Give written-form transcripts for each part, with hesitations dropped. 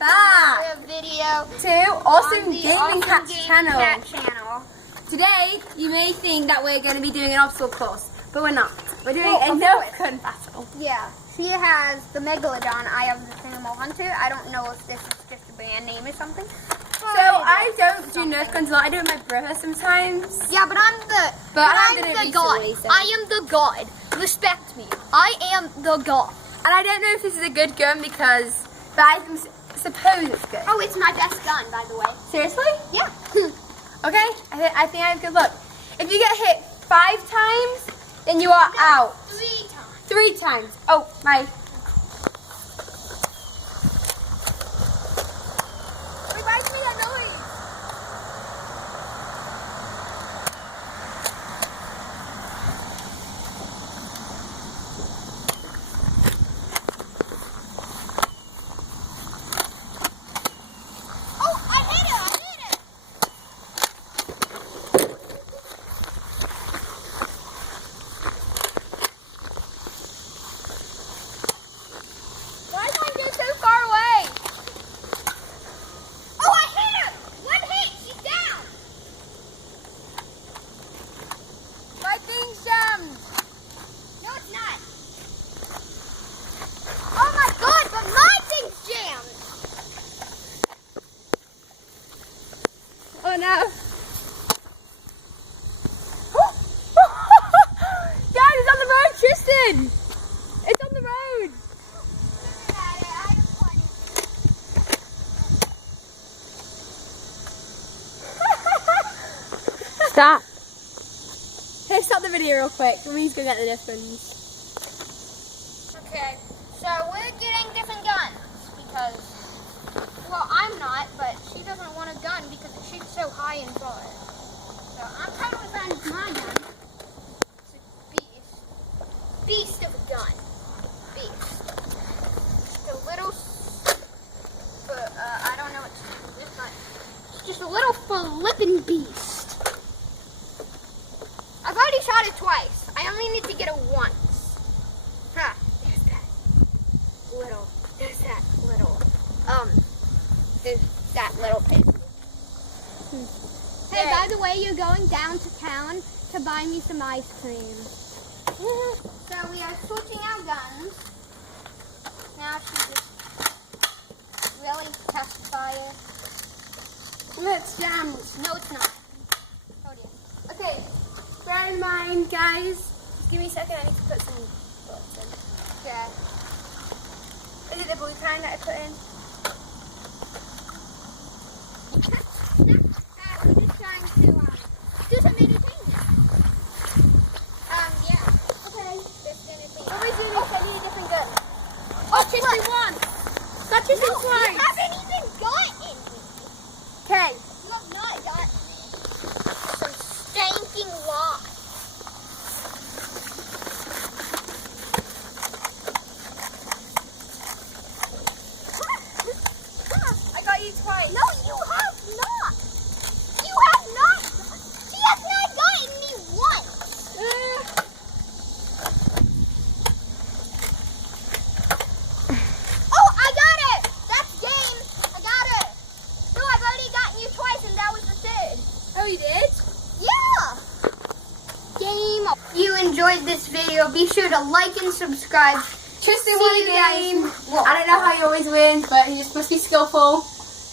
back a video to Awesome on the Gaming Awesome Cats Gaming channel. Cat channel. Today, you may think that we're going to be doing an obstacle course, but we're not. We're doing a of Nerf gun battle. Yeah, she has the Megalodon. I have the Thermal Hunter. I don't know if this is just a brand name or something. So I don't do Nerf guns a lot. I do it with my brother sometimes. Yeah, but I'm the god. Recently, so. I am the god. Respect me. I am the god. And I don't know if this is a good gun because, but I suppose it's good. Oh, it's my best gun, by the way. Seriously? Yeah. Okay, I think I have good luck. If you get hit 5 times, then you are out. 3 times. 3 times. Oh, my. Wait, why is it that noise? Oh, I hit it. I hit it. Why is mine go so far away? Oh, I hit her. 1 hit. She's down. My thing's jammed. No, it's not. Oh my god, but my thing's jammed. Oh no. Guys, it's on the road, Tristan. It's on the road. Stop. Here, stop the video real quick. We're gonna get the difference. Okay, so we're getting different guns because, well, I'm not, but she doesn't want a gun because it shoots so high and far. So I'm trying to find my gun. It's a beast. Beast of a gun. Beast. Just a little, but I don't know what to do with my, it's just a little flippin' beast. I've already shot it twice. I only need to get it once. Huh. There's that little bit. Hey, by the way, you're going down to town to buy me some ice cream. So we are switching our guns. Now she just really test fire. Let's jam. No, it's not. Oh dear. Okay, bear in mind, guys. Just give me a second. I need to put some bullets in. Okay. Is it the blue kind that I put in? We're just trying to do some entertainment. Yeah. Okay. What was it? I need a different gun. Oh, Tristan won. Got Tristan twice. You haven't even gotten me. Okay. You have not gotten me. Some stanking loss. I got you twice. No, you have not. You have not. She has not gotten me once. Oh, I got it. That's game. I got it. No, I've already gotten you twice, and that was the 3rd. Oh, you did? Yeah. Game. If you enjoyed this video, be sure to like and subscribe. Tristan See won you the guys. game. Well, I don't know how he always wins, but he just must be skillful.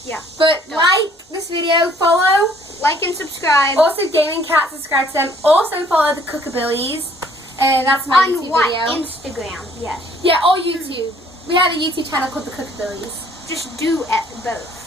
Yeah. But No. like this video, follow. Like and subscribe. Also, Gaming Cat, subscribe to them. Also, follow the Cookabillies. And that's my On YouTube what? video. Instagram. Yes. Yeah, or YouTube. We have a YouTube channel called the Cookabillies. Just do both.